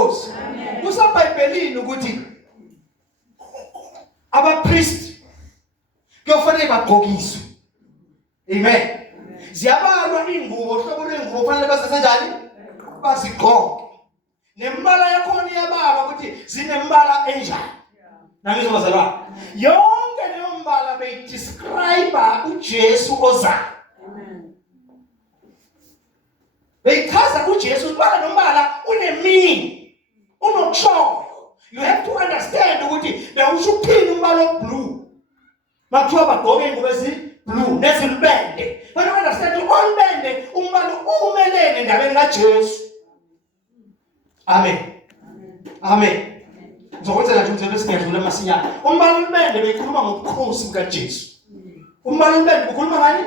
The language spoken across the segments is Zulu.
Nkosi. UsaBhayibhelini ukuthi abapriest kuyofanele bagqokiswe. Amen. Ziyabalwa ingubo, hlobo lwengubo fanele bazenjani? Bazigqoke. Nembala yakhona iyabalwa ukuthi zinembala enjani. Nangizwa bazalwane. Yonke leyo mbala beyidescribe uJesu ozayo. Amen. Beyichaza uJesu ubala nombala unemeaning, unokusho. You have to understand ukuthi bewusho ukuphila umbala oblue. Makuthiwa bagqoke ingubo blue nezilibende. But you understand olibende umbala umelene endabeni kaJesu. Amen. Amen. Ngizokwenzela nje umthetho esingedlula masinyane. Umbala olibende beyikhuluma ngobukhosi bukaJesu. Umbala olibende ukhuluma ngani?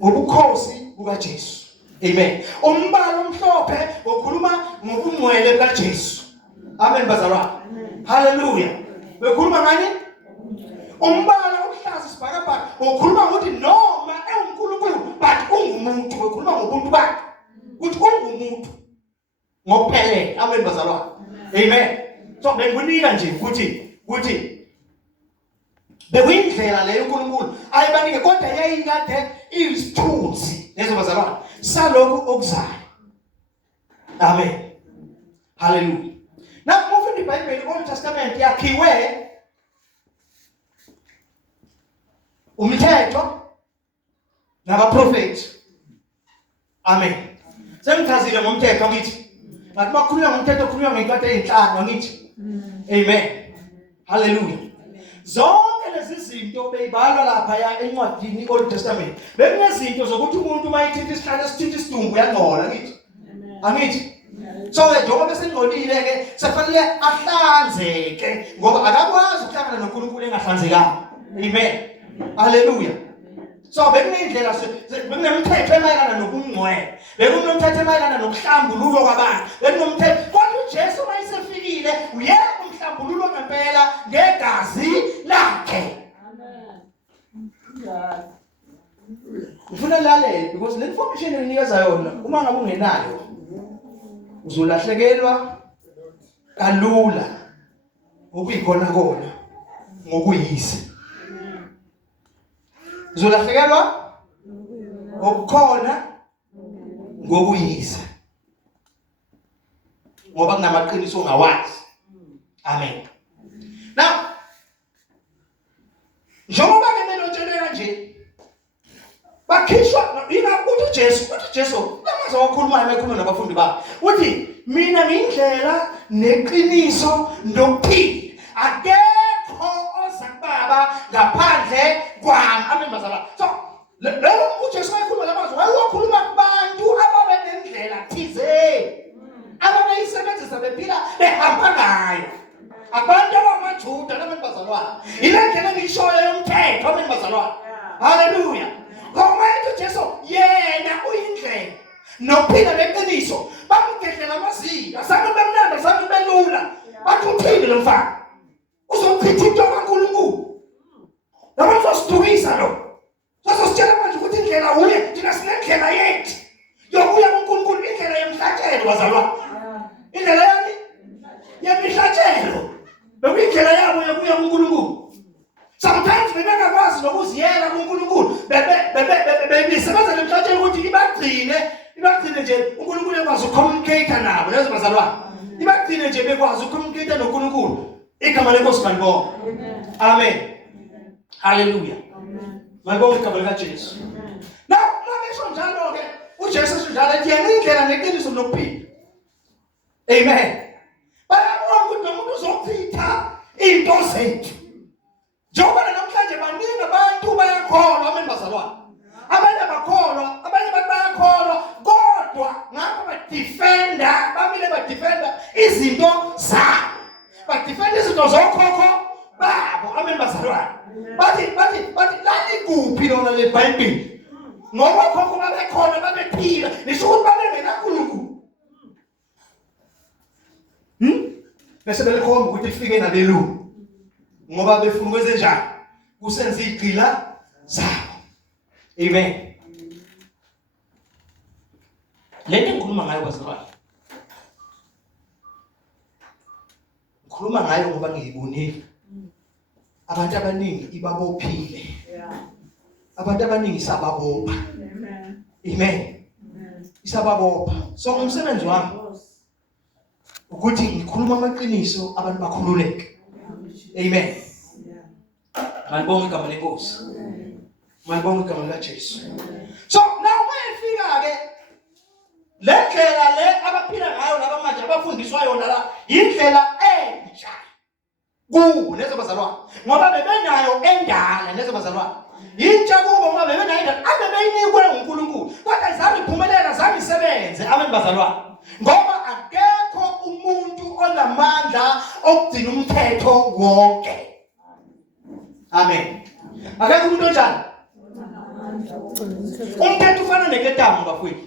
Ngobukhosi bukaJesu. Amen. Umbala omhlophe ukhuluma ngobungcwele bukaJesu. Amen bazalwane. Hallelujah. Bekhuluma ngani? Umbala omhlaza isibhakabhaka ukhuluma ukuthi noma ewuNkulunkulu but ungumuntu, bekhuluma ngobuntu bakhe. Ukuthi ungumuntu ngokuphelele. Amen bazalwane. Amen. So benginika nje ukuthi bekuyindlela leyo uNkulunkulu ayibanike kodwa yayikade isithunzi lezo bazalwane salokhu okuzayo. Amen. Hallelujah. Now move in the Bible, Old Testament yakhiwe umthetho nabaprofeti. Amen. Sengithazile ngomthetho ngithi bathi bakhuluma ngomthetho khuluma ngey'nkathi ey'nhlanu ngithi. Amen. Hallelujah. Zonke lezi zinto beyibalwa lapha encwadini Old Testament. Bekunezinto zokuthi umuntu mayithinta isihlalo esithinta isidumbu uyangcola ngithi. Angithi. So njengoba besengcolile ke sefanele ahlanzeke ngoba akakwazi ukuhlangana noNkulunkulu engahlanzekanga. Amen. Hallelujah. So bekunendlela bekunemithetho emayelana nobungcwele. Bekunomthetho emayelana nokuhlambululo kwabantu. Bekunomthetho kodwa uJesu mayisefikile uyena umhlambululo ngempela ngegazi lakhe. Amen. Ufuna lalela because le information enikeza yona uma ngabe ungenayo uzolahlekelwa kalula okuyikhona kona ngokuyise. Uzolahlekelwa okukhona ngokuyise ngoba kunamaqiniso ongawazi. Amen. Now njengoba ngenotshela nje bakhishwa yina uthi Jesu lamaze wakhuluma ekhuluma nabafundi bakhe uthi mina ngindlela neqiniso nokuphila akekho oza kuBaba ngaphandle kwami. Amen bazalwane. So lo uJesu wakhuluma lamaze wakhuluma kubantu ababenendlela thize abayisebenzisa bephila behamba ngayo. Abantu abamaJuda nami bazalwane ile ndlela ngishoyo yomthetho. Amen bazalwane. Hallelujah. Ngoba uJesu yena uyindlela nokuphila neqiniso. Bamgedlela amazinga asana bemnandi asana belula. Bathi uphile lo mfana uzochitha into kaNkulunkulu. Laba uzosithukisa lo. Sasitshela manje ukuthi indlela uye thina sinendlela yethu yokuya kuNkulunkulu, indlela yemhlatshelo bazalwane. Indlela yani yemihlatshelo bekuyindlela yabo yokuya kuNkulunkulu. Sometimes bebengakwazi nokuziyela kuNkulunkulu besebenza lemhlatshelo ukuthi ibagcine nje uNkulunkulu ekwazi ucommunicate nabo lezo bazalwane. Ibagcine nje bekwazi ucommunicate noNkulunkulu. Igama lenkosi malibonga. Amen. Hallelujah. Malibonga igama likaJesu. Now mabesho njalo ke uJesu njalo ethi yena indlela neqiniso nokuphila. Amen. Bayabona ukuthi umuntu uzochitha into zethu. Njengoba namhlanje baningi abantu bayakholwa. Amen bazalwane. Abanye bakholwa, abanye bayakholwa kodwa ngapha badefenda, bamile badefenda izinto zabo. Badefenda izinto zokhokho babo. Amen bazalwane. Bathi lali kuphi lona le Bible? Ngoba khokho babekhona babephila nisho ukuthi babengenaNkulunkulu. Bese belikhomba ukuthi lifike nabelungu ngoba befuna ukwenze njani kusenza igqila zabo. Amen. Lento engikhuluma ngayo bazalwane Ngikhuluma ngayo ngoba ngiyibonile. Abantu abaningi ibabophile. Abantu abaningi sababopha. Amen. Isababopha. So umsebenzi wami ukuthi ngikhuluma amaqiniso abantu bakhululeke. Amen. Malibonga igama lenkosi. Malibonga igama likaJesu. So now mayefika ke le ndlela le abaphila ngayo laba manje abafundiswa yona la indlela entsha. Kubo nezabazalwane ngoba bebenayo endala nezabazalwane. Intsha kubo ngoba bebenayo endala abebeyinikwe uNkulunkulu. Kodwa izami iphumelela zami isebenze abantu bazalwane. Ngoba akekho umuntu onamandla okugcina umthetho wonke. Amen. Akekho umuntu onjani? Umthetho ufana neketamu bafowethu.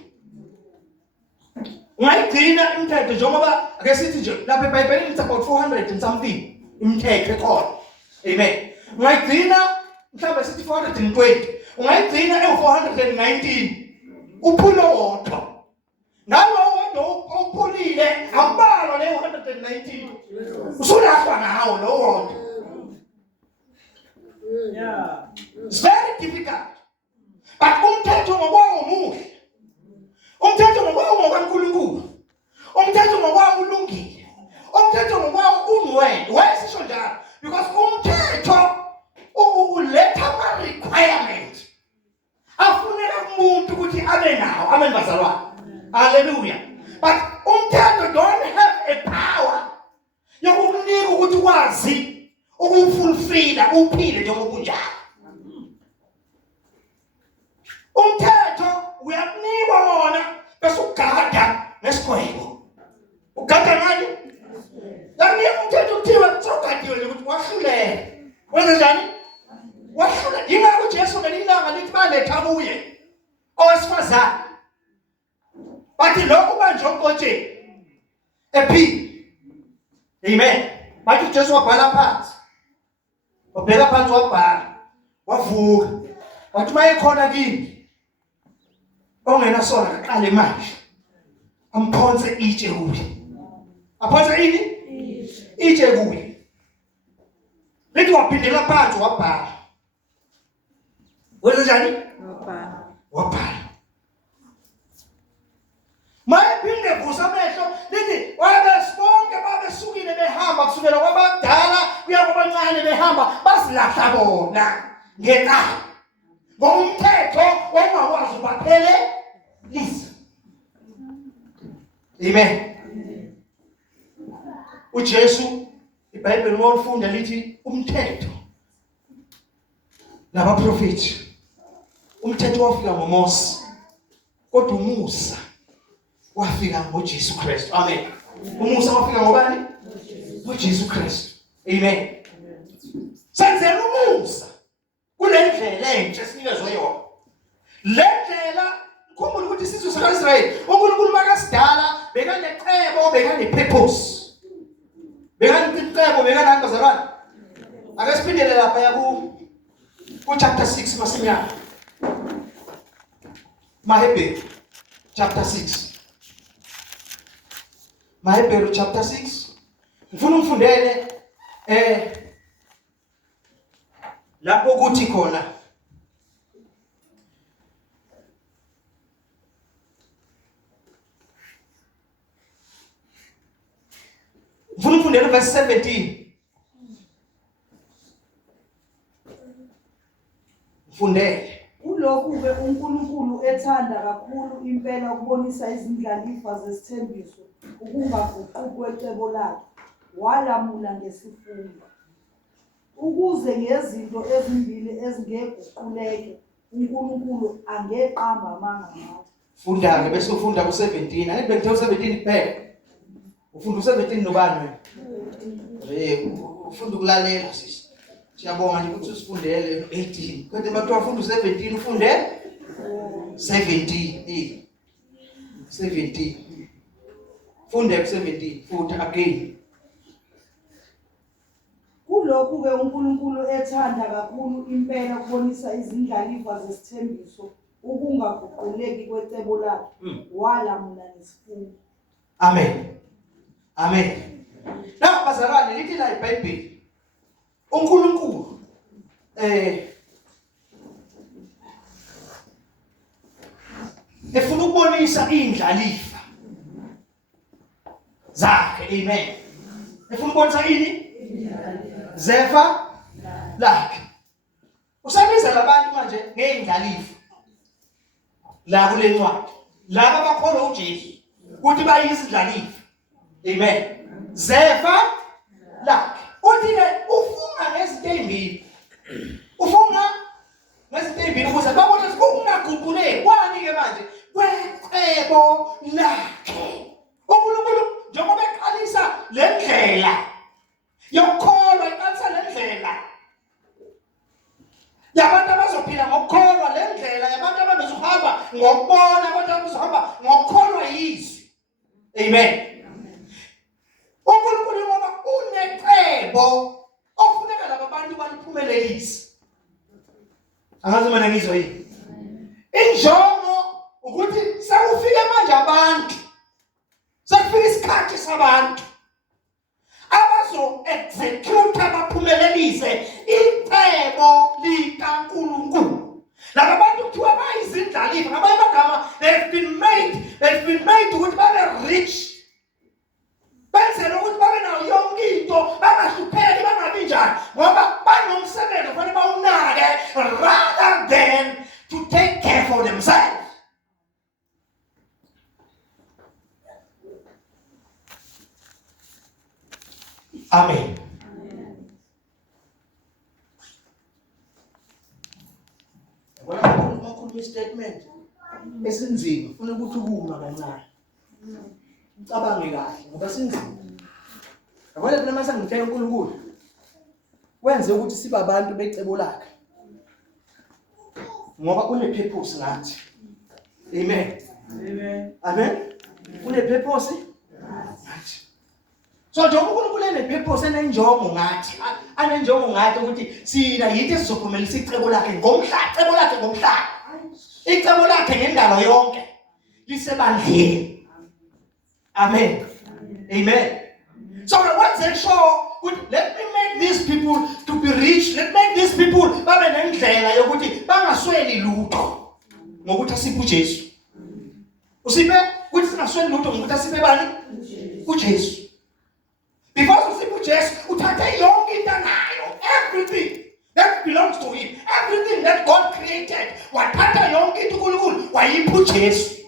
Ungayigcina imithetho njengoba ake sithi nje lapha eBhayibhelini it's about 400 and something imithetho ekhona. Amen. Ungayigcina mhlawumbe sithi 420. Ungayigcina e419. Uphulo wodwa. Nalowo wodwa ophulile awubalwa le 119. Usulahla ngawo lo wodwa. Yeah. It's very difficult. But umthetho ngokwawo omuhle. Umthetho ngokwawo ngokaNkulunkulu. Umthetho ngokwawo ulungile. Umthetho ngokwawo unwele. Wesisho njalo because umthetho uletha ama requirement. Afuneka kumuntu ukuthi abe nawo amen bazalwane. Hallelujah. But umthetho don't have a power yokukunika ukuthi wazi ukufulfilla uphile njengoba kunjalo. Umthetho uyakunikwa wona bese ugada nesigwebo. Ugada ngani? Yakunika umthetho kuthiwa sogadiwe nje ukuthi wahlulele. Wenze njani? Wahlulele. Yingakho uJesu ngelilanga lithi baletha kuye owesifazane. Bathi lokhu manje oqotsheni ephini. Amen. Bathi uJesu wabhala phansi. Wabheka phansi wabhala. Wavuka. Wathi mayekhona kimi ongena sona aqale manje. Amphonse itshe kuye. Aphonse ini? Itshe kuye. Lithi waphindela phansi wabhala. Wenze njani? Wabhala. Mayephinde vusa amehlo lithi wabesibonke babesukile behamba kusukela kwabadala kuya kwabancane behamba basilahla bona ngeqala. Ngomthetho ongakwazi ukubaphele lisa. Amen. uJesu iBhayibheli ngofunda lithi umthetho nabaprofeti. Umthetho wafika ngoMose kodwa umusa wafika ngoJesu Kristu. Amen. Umusa wafika ngobani? ngoJesu Kristu. Amen. Senzela umusa kule ndlela entsha sinikezwe yona. Le ndlela khumbula ukuthi isizwe sakaIsrayeli uNkulunkulu makasidala bekanecebo bekanepurpose. Bekanecebo bekanani bazalwane? Ake siphindele lapha yaku chapter 6 masinyana. Mahebheru chapter 6. Mahebheru chapter 6. Ngifuna umfundele lapho ukuthi khona ngifuna umfundele verse 17. Mfundele kulokhu ke uNkulunkulu ethanda kakhulu impela ukubonisa izindlalifa zesithembiso ukungaguquki kwecebo lakhe walamula ngesifungo ukuze ngezinto ezimbili ezingeguquleke uNkulunkulu angeqamba amanga ngathi. Funda ke bese ufunda ku17. Angithi bengithe u17 kuphela. Ufunda u17 nobani wena? Ufunda ukulalela sisi. Siyabonga nje ukuthi usifundele 18. Kodwa bathu wafunda u17 ufunde 17. 17. Funde ku17 futhi again. Kulokhu ke uNkulunkulu ethanda kakhulu impela ukubonisa izindlalifa zesithembiso ukungaguquleki kwecebo lakhe walamula ngesifungo. Amen. Amen. Now bazalwane lithi la iBhayibheli uNkulunkulu efuna ukubonisa indlalifa zakhe. Amen. Efuna ukubonisa ini? Zefa lakhe. Usabiza labantu manje ngeindlalifa la kule ncwadi laba abakholwa uJesu ukuthi bayizindlalifa. Amen. Zefa lakhe. Uthi-ke ufunga ngezinto ezimbili. Ufunga ngezinto ezimbili ukuze babone ukuthi kungaguquleki. Kwani-ke manje kwecebo lakhe. uNkulunkulu njengoba eqalisa le ndlela yokukholwa, eqalisa le ndlela yabantu abazophila ngokukholwa, le ndlela yabantu abazohamba ngokubona, abantu abazohamba ngokukholwa yizwi. Amen. uNkulunkulu ngoba unecebo okufuneka laba bantu baliphumelelise. Angazi mina ngizwa yini? Injongo ukuthi sekufike manje abantu, sekufika isikhathi sabantu abazo-execute, baphumelelise icebo likaNkulunkulu. Laba bantu kuthiwa bayizindlalifa, ngamanye amagama they've been made ukuthi babe rich, benzele ukuthi babe nayo yonke into, bangahlupheki, bangabi njani, ngoba banomsebenzi kufanele bawunake rather than to take care for themselves. Amen. Wakhuluma statement esinzima, ufuna ukuthi ukuma kancane. Ucabange kahle ngoba sinzima. Yabona phela mase ngithela uNkulunkulu wenze ukuthi sibe abantu becebo lakhe. Ngoba une purpose ngathi. Amen. Amen. Amen. Une purpose ngathi. So njengoba uNkulunkulu enepurpose enenjongo ngathi, anenjongo ngathi ukuthi sina yithi sizophumelelisa icebo lakhe ngomhlaba, icebo lakhe ngomhlaba. Icebo lakhe ngendalo yonke lisebandleni. Amen. Amen. So what's that show? Let me make these people to be rich. Let me make these people babe nendlela yokuthi bangasweli lutho ngokuthi asiphe uJesu. Usiphe ukuthi singasweli lutho ngokuthi asiphe bani? uJesu. Because usiphe uJesu uthathe yonke into nayo, everything that belongs to him, everything that God created, wathatha yonke into uNkulunkulu wayipha uJesu.